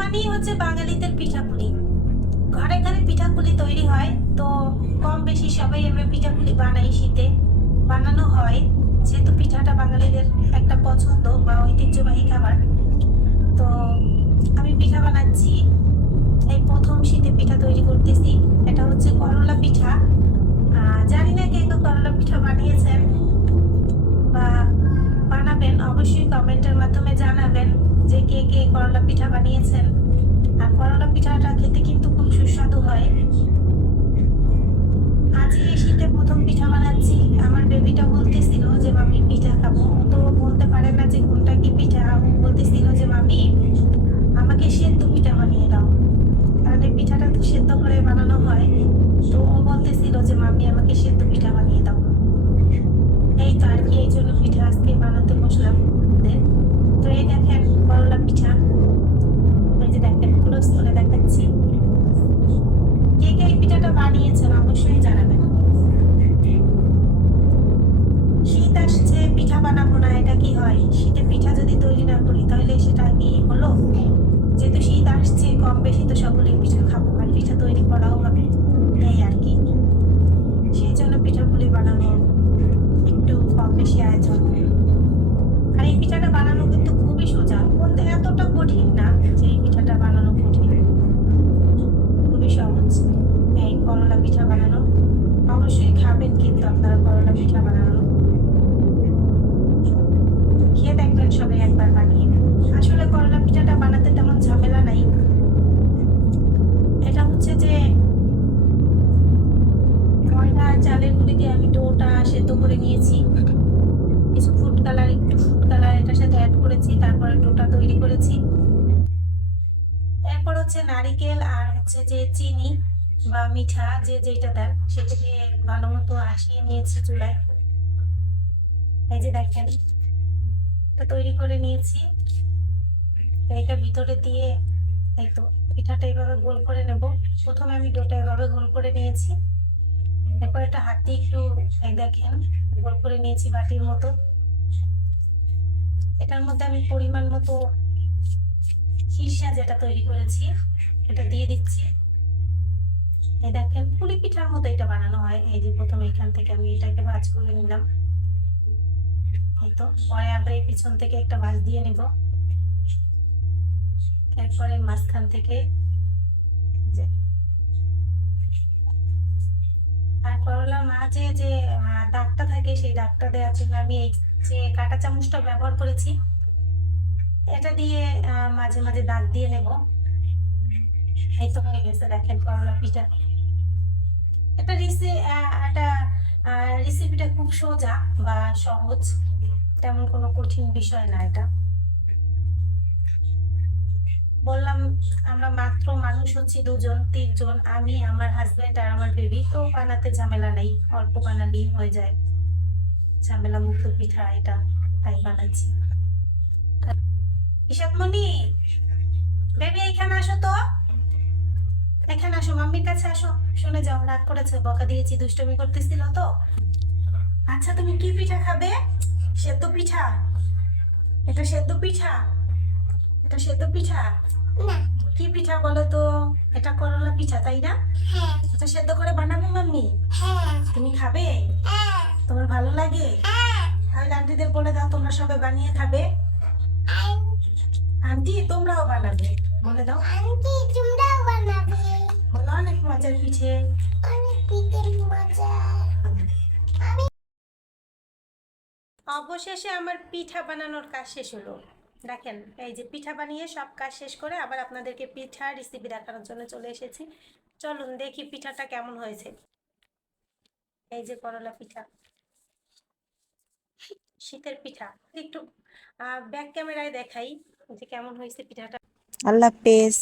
মানেই হচ্ছে বাঙালিদের পিঠাপুলি। ঘরে ঘরে পিঠাপুলি তৈরি হয়, তো কম বেশি সবাই আমরা পিঠাপুলি বানাই, শীতে বানানো হয়, যেহেতু পিঠাটা বাঙালিদের একটা পছন্দ বা ঐতিহ্যবাহী খাবার। তো আমি পিঠা বানাচ্ছি, এই প্রথম শীতে পিঠা তৈরি করতেছি। এটা হচ্ছে করলা পিঠা। জানি না কে কে করলা পিঠা বানিয়েছেন বা বানাবেন, অবশ্যই কমেন্টের মাধ্যমে জানাবেন যে কে কে করলা পিঠা বানিয়েছেন। আর করলা পিঠাটা খেতে কিন্তু খুব সুস্বাদু হয়। আজকে এই শীতে প্রথম পিঠা বানাচ্ছি। আমার বেবিটা বলতেছিল যে মামি পিঠা খাবো, তো বলতে পারে না যে কোনটা কি পিঠা। ও বলতেছিল যে মামি আমাকে সেদ্ধ পিঠা বানিয়ে দাও, কারণ এই পিঠাটা তো সেদ্ধ করে বানানো হয়। তো ও বলতেছিল যে মামি আমাকে সেদ্ধ পিঠা বানিয়ে দাও। এই তো আর কি, এই জন্য পিঠা আজকে বানাতে বসলাম ওদের। তো এই দেখেন করলা পিঠা, এই যে দেখেন ক্লোজ করে দেখাচ্ছি। কে কে এই পিঠাটা বানিয়েছেন অবশ্যই জানাবেন। শীত আসছে, পিঠা বানাবো না, এটা কি হয়? শীতে পিঠা যদি তৈরি না করি তাহলে সেটা কি হলো? যেহেতু শীত আসছে, কম বেশি তো সকলেই পিঠা খাবো, আর পিঠা তৈরি করাও হবে, এই আর কি। সেই জন্য পিঠাপুলি বানানো একটু কম বেশি আয়োজন। আর এই পিঠাটা বানানো কিন্তু খুবই সোজা, বলতে এতটা কঠিন না যে এই পিঠাটা বানানো কঠিন, খুবই সহজ। এই করলা পিঠা বানানো, অবশ্যই খাবেন কিন্তু আপনারা করলা পিঠা বানানো, খেয়ে দেখবেন সবাই একবার বানিয়ে। আসলে করলা পিঠাটা বানাতে তেমন ঝামেলা নাই। এটা হচ্ছে যে ময়দা আর চালের গুঁড়ি দিয়ে আমি ডোটা সেদ্ধ করে নিয়েছি, কিছু ফুড কালার এটার সাথে অ্যাড করেছি, তারপরে ডোটা তৈরি করেছি। এরপর হচ্ছে নারিকেল আর হচ্ছে যে চিনি বা মিঠা যে যেটা দেন সেটা দিয়ে ভালো মতো আঁশিয়ে নিয়েছি চুলায়। এই যে দেখেন এটা তৈরি করে নিয়েছি। এটা ভিতরে দিয়ে এই তো পিঠাটা এইভাবে গোল করে নেব। প্রথমে আমি ডোটা এভাবে গোল করে নিয়েছি, এরপর এটা হাত দিয়ে একটু এই দেখেন গোল করে নিয়েছি বাটির মতো। এটার মধ্যে আমি পরিমাণ মতো খিরসা যেটা তৈরি করেছি এটা দিয়ে দিচ্ছি। এই দেখেন পুলি পিঠার মতো এটা বানানো হয়। এই যে প্রথমে এখান থেকে আমি এটাকে ভাঁজ করে নিলাম, এই তো। পরে আবার এই পিছন থেকে একটা ভাঁজ দিয়ে নেব, এরপরে মাঝখান থেকে যে আর করলার মাঝে যে দাগটা থাকে সেই দাগটা দেওয়ার জন্য আমি এই যে কাঁটা চামচটা ব্যবহার করেছি, এটা দিয়ে মাঝে মাঝে দাগ দিয়ে নেব। এই তো হয়ে গেছে দেখেন করলা পিঠা। এটা রেসিপিটা খুব সোজা বা সহজ, তেমন কোনো কঠিন বিষয় না এটা। বললাম আমরা মাত্র মানুষ হচ্ছি দুজন তিনজন, আমি আমার হাজবেন্ড আর আমার বেবি, তো বানাতে ঝামেলা নেই, অল্প বানালেই হয়ে যায়। ঝামেলা মুক্ত পিঠা এটা, তাই বানাচ্ছি। ইশাকমণি, বেবি এখানে আসো তো, এখানে আসো, মাম্মির কাছে আসো। শুনে যাও, রাগ করেছে, বকা দিয়েছি, দুষ্টমি করতেছিল তো। আচ্ছা তুমি কি পিঠা খাবে? সেদ্ধ পিঠা? এটা সেদ্ধ পিঠা? এটা সেদ্ধ পিঠা না, কি পিঠা বলো তো? এটা করলা পিঠা তাই না? হ্যাঁ। এটা সেদ্ধ করে বানাবে মাম্মি? হ্যাঁ। তুমি খাবে? হ্যাঁ। তোমার ভালো লাগে? হ্যাঁ। তাহলে আন্টিদের বলে দাও তোমরা সবাই বানিয়ে খাবে। আন্টি তোমরাও বানাবে, বলে দাও আন্টি তোমরাও বানাবে। বলো অনেক মজার পিঠে, অনেক পিঠে মজা। অবশেষে আমার পিঠা বানানোর কাজ শেষ হলো। দেখেন এই যে পিঠা বানিয়ে সব কাজ শেষ করে আবার আপনাদেরকে পিঠা রেসিপি দেখানোর জন্য চলে এসেছি। চলুন দেখি পিঠাটা কেমন হয়েছে। এই যে করলা পিঠা, শীতের পিঠা, একটু ব্যাক ক্যামেরায় দেখাই যে কেমন হয়েছে পিঠাটা। আল্লাহ হাফেজ।